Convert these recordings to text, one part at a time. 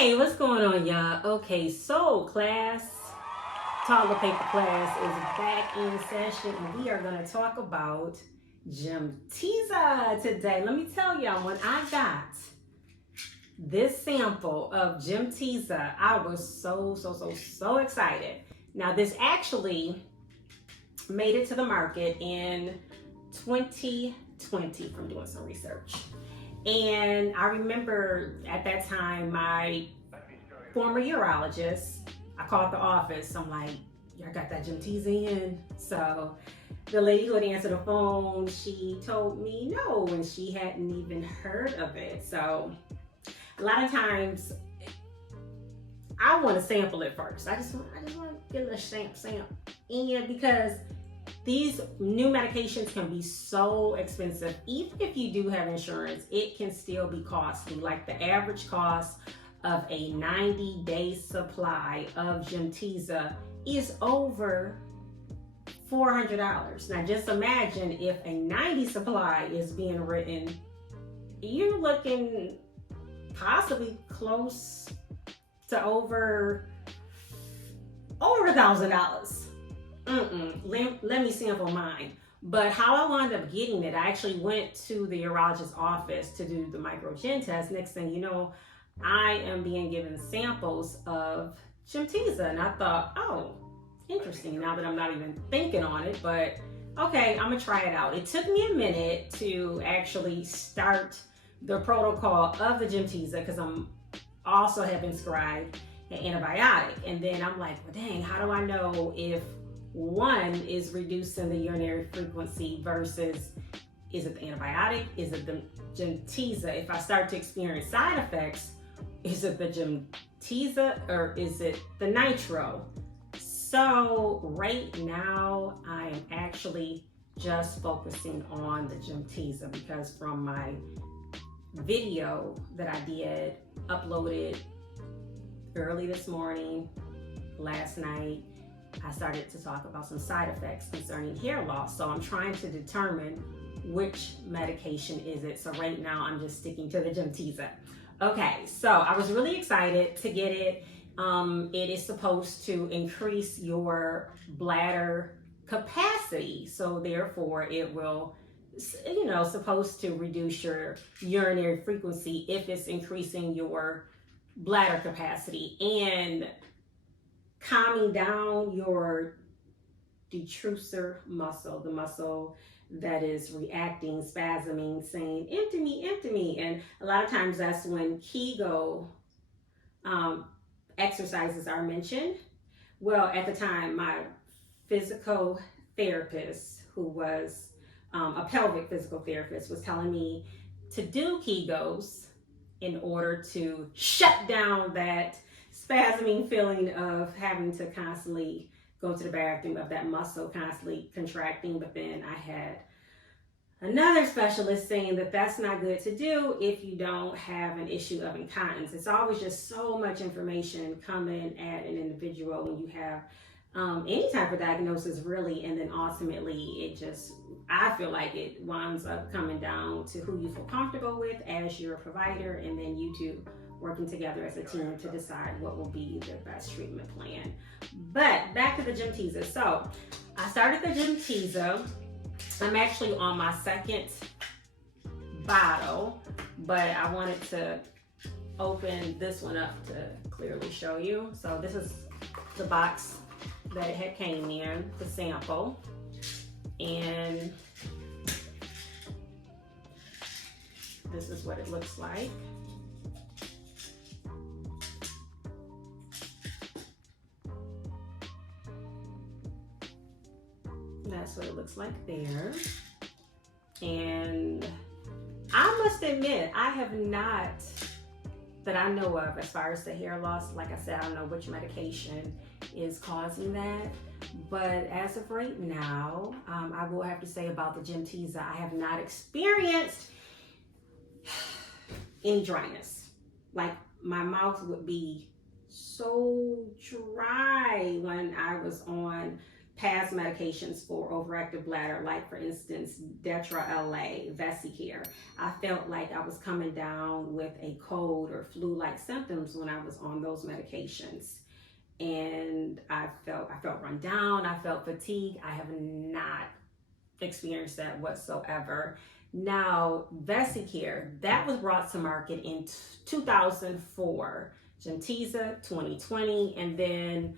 Hey, what's going on, y'all? Okay, so toilet paper class is back in session, and we are going to talk about Gemtesa today. Let me tell y'all, when I got this sample of Gemtesa, I was so excited. Now, this actually made it to the market in 2020 from doing some research. And I remember at that time, my former urologist, I called the office. I'm like, y'all got that Gemtesa in? So the lady who had answered the phone, she told me no, and she hadn't even heard of it. So a lot of times I want to sample it first. I just want to get a little sample. And because these new medications can be so expensive. Even if you do have insurance, it can still be costly. Like the average cost of a 90-day supply of Gemtesa is over $400. Now just imagine if a 90 supply is being written, you're looking possibly close to over $1,000. Let me sample mine. But how I wound up getting it, I actually went to the urologist's office to do the microgen test. Next thing you know, I am being given samples of Gemtesa. And I thought, oh, interesting, now that I'm not even thinking on it, but okay, I'm gonna try it out. It took me a minute to actually start the protocol of the Gemtesa because I'm also have been prescribed an antibiotic. And then I'm like, well, dang, how do I know if one is reducing the urinary frequency versus is it the antibiotic? Is it the Gemtesa? If I start to experience side effects, is it the Gemtesa or is it the nitro? So right now I am actually just focusing on the Gemtesa because from my video that I did uploaded early this morning, last night, I started to talk about some side effects concerning hair loss. So I'm trying to determine which medication is it. So right now I'm just sticking to the Gemtesa. Okay, so I was really excited to get it. It is supposed to increase your bladder capacity. So therefore it will, supposed to reduce your urinary frequency if it's increasing your bladder capacity and calming down your detrusor muscle, the muscle that is reacting, spasming, saying, empty me. And a lot of times that's when Kegel exercises are mentioned. Well, at the time, my physical therapist, who was a pelvic physical therapist, was telling me to do Kegels in order to shut down that spasming feeling of having to constantly go to the bathroom, of that muscle constantly contracting. But then I had another specialist saying that that's not good to do if you don't have an issue of incontinence. It's always just so much information coming at an individual when you have any type of diagnosis, really, and then ultimately I feel like it winds up coming down to who you feel comfortable with as your provider, and then you two working together as a team to decide what will be the best treatment plan. But back to the Gemtesa. So I started the Gemtesa. I'm actually on my second bottle, but I wanted to open this one up to clearly show you. So this is the box that it had came in, the sample. And this is what it looks like. That's what it looks like there. And I must admit, I have not, that I know of, as far as the hair loss, like I said, I don't know which medication is causing that. But as of right now, I will have to say about the Gemtesa, I have not experienced any dryness. Like my mouth would be so dry when I was on past medications for overactive bladder, like for instance, Detra LA, Vesicare. I felt like I was coming down with a cold or flu-like symptoms when I was on those medications. And I felt run down, I felt fatigued. I have not experienced that whatsoever. Now, Vesicare, that was brought to market in 2004, Gemtesa 2020, and then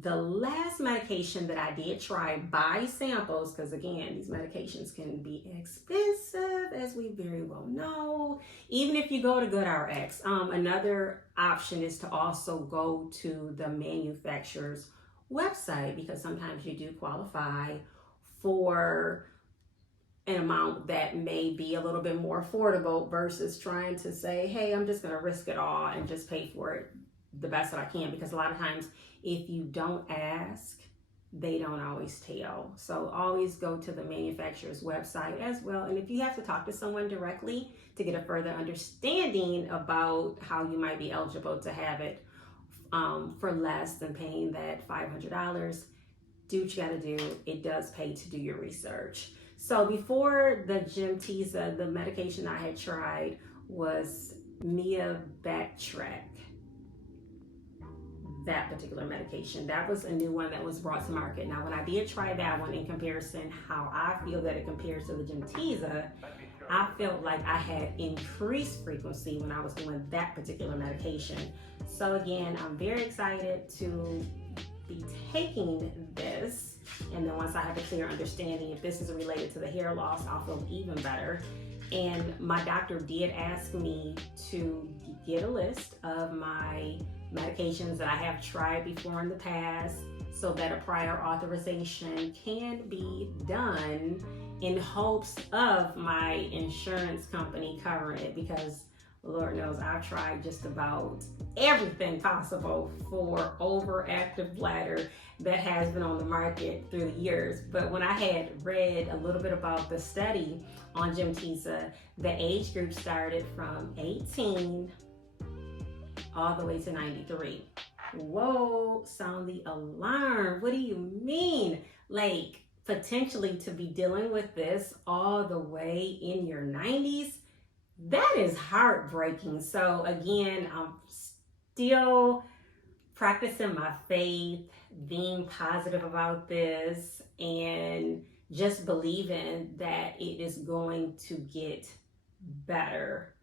the last medication that I did try by samples, because again, these medications can be expensive, as we very well know, even if you go to GoodRx. Another option is to also go to the manufacturer's website, because sometimes you do qualify for an amount that may be a little bit more affordable versus trying to say, hey, I'm just going to risk it all and just pay for it the best that I can, because a lot of times if you don't ask, they don't always tell. So always go to the manufacturer's website as well. And if you have to talk to someone directly to get a further understanding about how you might be eligible to have it for less than paying that $500, do what you got to do. It does pay to do your research. So before the Gemtesa, the medication I had tried was Bactrac. That particular medication, that was a new one that was brought to market. Now, when I did try that one in comparison, how I feel that it compares to the Gemtesa, I felt like I had increased frequency when I was doing that particular medication. So again, I'm very excited to be taking this, and then once I have a clear understanding if this is related to the hair loss, I'll feel even better. And my doctor did ask me to get a list of my medications that I have tried before in the past, so that a prior authorization can be done in hopes of my insurance company covering it, because Lord knows I've tried just about everything possible for overactive bladder that has been on the market through the years. But when I had read a little bit about the study on Gemtesa, the age group started from 18 all the way to 93. Whoa, sound the alarm. What do you mean? Like, potentially to be dealing with this all the way in your 90s? That is heartbreaking. So again, I'm still practicing my faith, being positive about this, and just believing that it is going to get better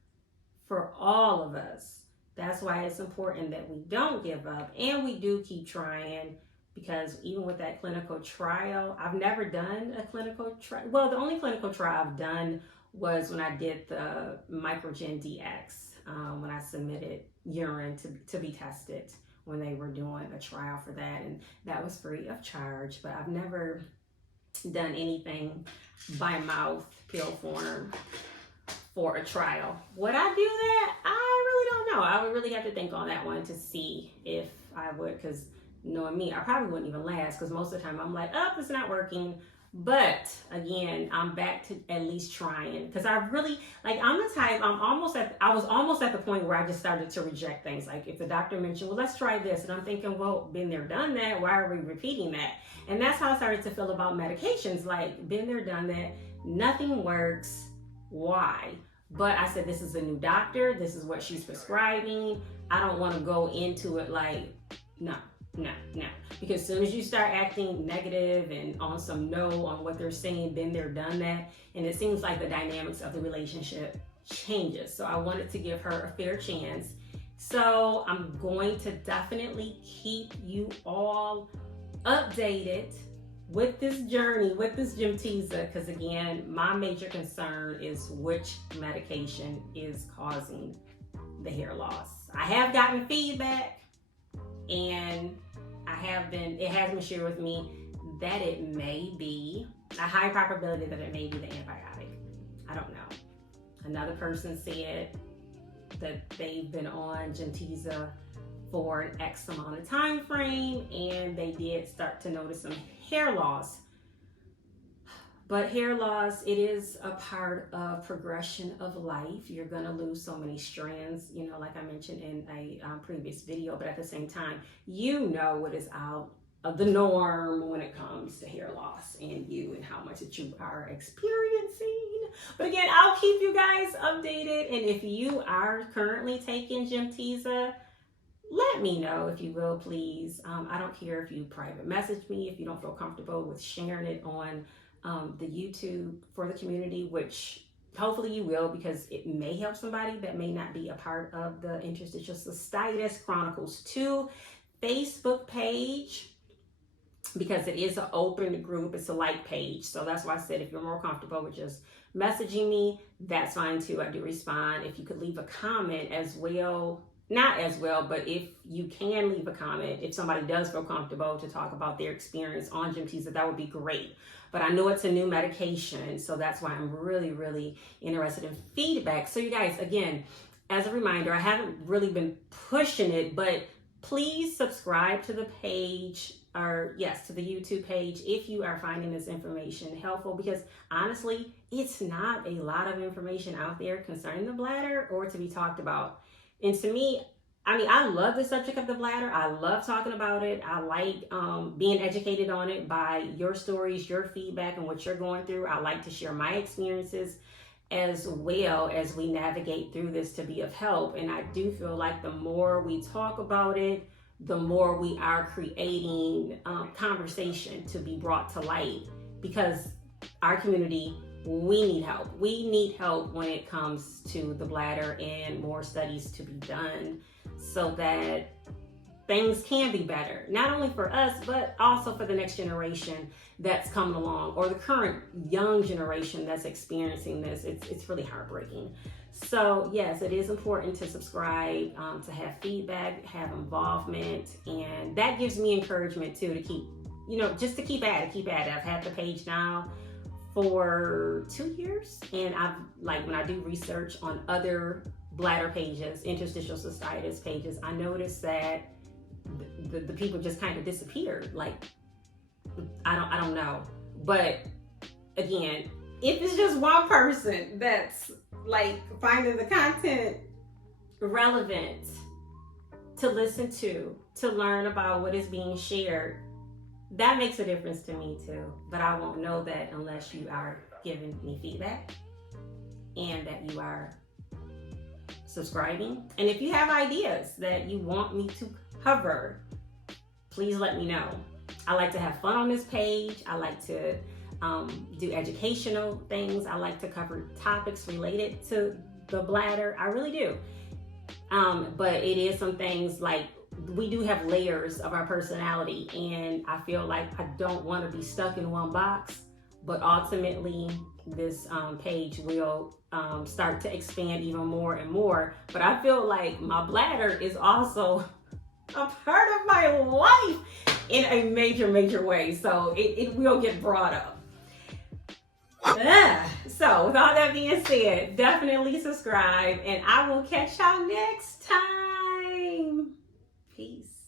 for all of us. That's why it's important that we don't give up and we do keep trying, because even with that clinical trial, I've never done a clinical trial. Well, the only clinical trial I've done was when I did the Microgen DX, when I submitted urine to be tested, when they were doing a trial for that, and that was free of charge. But I've never done anything by mouth, pill form, for a trial. Would I do that? I really don't know. I would really have to think on that one to see if I would, because knowing me, I probably wouldn't even last, because most of the time I'm like, oh, it's not working. But again, I'm back to at least trying, because I really, like, I'm the type, I was almost at the point where I just started to reject things. Like if the doctor mentioned, well, let's try this. And I'm thinking, well, been there, done that. Why are we repeating that? And that's how I started to feel about medications. Like, been there, done that. Nothing works. Why? But I said, this is a new doctor. This is what she's prescribing. I don't want to go into it like, no. Because as soon as you start acting negative and on some no on what they're saying, been there, done that, and it seems like the dynamics of the relationship changes. So I wanted to give her a fair chance. So I'm going to definitely keep you all updated with this journey, with this Gemtesa, because again, my major concern is which medication is causing the hair loss. I have gotten feedback, and it has been shared with me that it may be a high probability that it may be the antibiotic. I don't know. Another person said that they've been on Gemtesa for an X amount of time frame, and they did start to notice some hair loss. But hair loss, it is a part of progression of life. You're gonna lose so many strands, like I mentioned in a previous video, but at the same time, what is out the norm when it comes to hair loss and you and how much that you are experiencing. But again, I'll keep you guys updated. And if you are currently taking Gemtesa, let me know, if you will, please. I don't care if you private message me, if you don't feel comfortable with sharing it on the YouTube for the community, which hopefully you will, because it may help somebody that may not be a part of the Interstitial Cystitis Chronicles 2 Facebook page, because it is an open group. It's a like page. So that's why I said if you're more comfortable with just messaging me, that's fine too. I do respond. If you could leave a comment as well, not as well, but if you can leave a comment, if somebody does feel comfortable to talk about their experience on Gemtesa, that would be great. But I know it's a new medication, so that's why I'm really, really interested in feedback. So you guys, again, as a reminder, I haven't really been pushing it, but please subscribe to the page, or yes, to the YouTube page, if you are finding this information helpful, because honestly, it's not a lot of information out there concerning the bladder or to be talked about. And to me, I mean, I love the subject of the bladder. I love talking about it. I like being educated on it by your stories, your feedback, and what you're going through. I like to share my experiences as well as we navigate through this to be of help. And I do feel like the more we talk about it, the more we are creating conversation to be brought to light, because our community, we need help. We need help when it comes to the bladder, and more studies to be done so that things can be better, not only for us, but also for the next generation that's coming along, or the current young generation that's experiencing this. It's really heartbreaking. So yes, it is important to subscribe, to have feedback, have involvement, and that gives me encouragement too, to keep, just to keep at it. I've had the page now for 2 years, and I've, like, when I do research on other bladder pages, interstitial cystitis pages, I noticed that the people just kind of disappeared. Like, I don't know, but again, if it's just one person that's like finding the content relevant to listen to learn about what is being shared, that makes a difference to me too. But I won't know that unless you are giving me feedback and that you are subscribing. And if you have ideas that you want me to cover, please let me know. I like to have fun on this page. I like to do educational things. I like to cover topics related to the bladder. I really do. But it is some things, like, we do have layers of our personality, and I feel like I don't want to be stuck in one box. But ultimately, this page will start to expand even more and more. But I feel like my bladder is also a part of my life in a major way. So it will get brought up. So with all that being said, definitely subscribe, and I will catch y'all next time. Peace.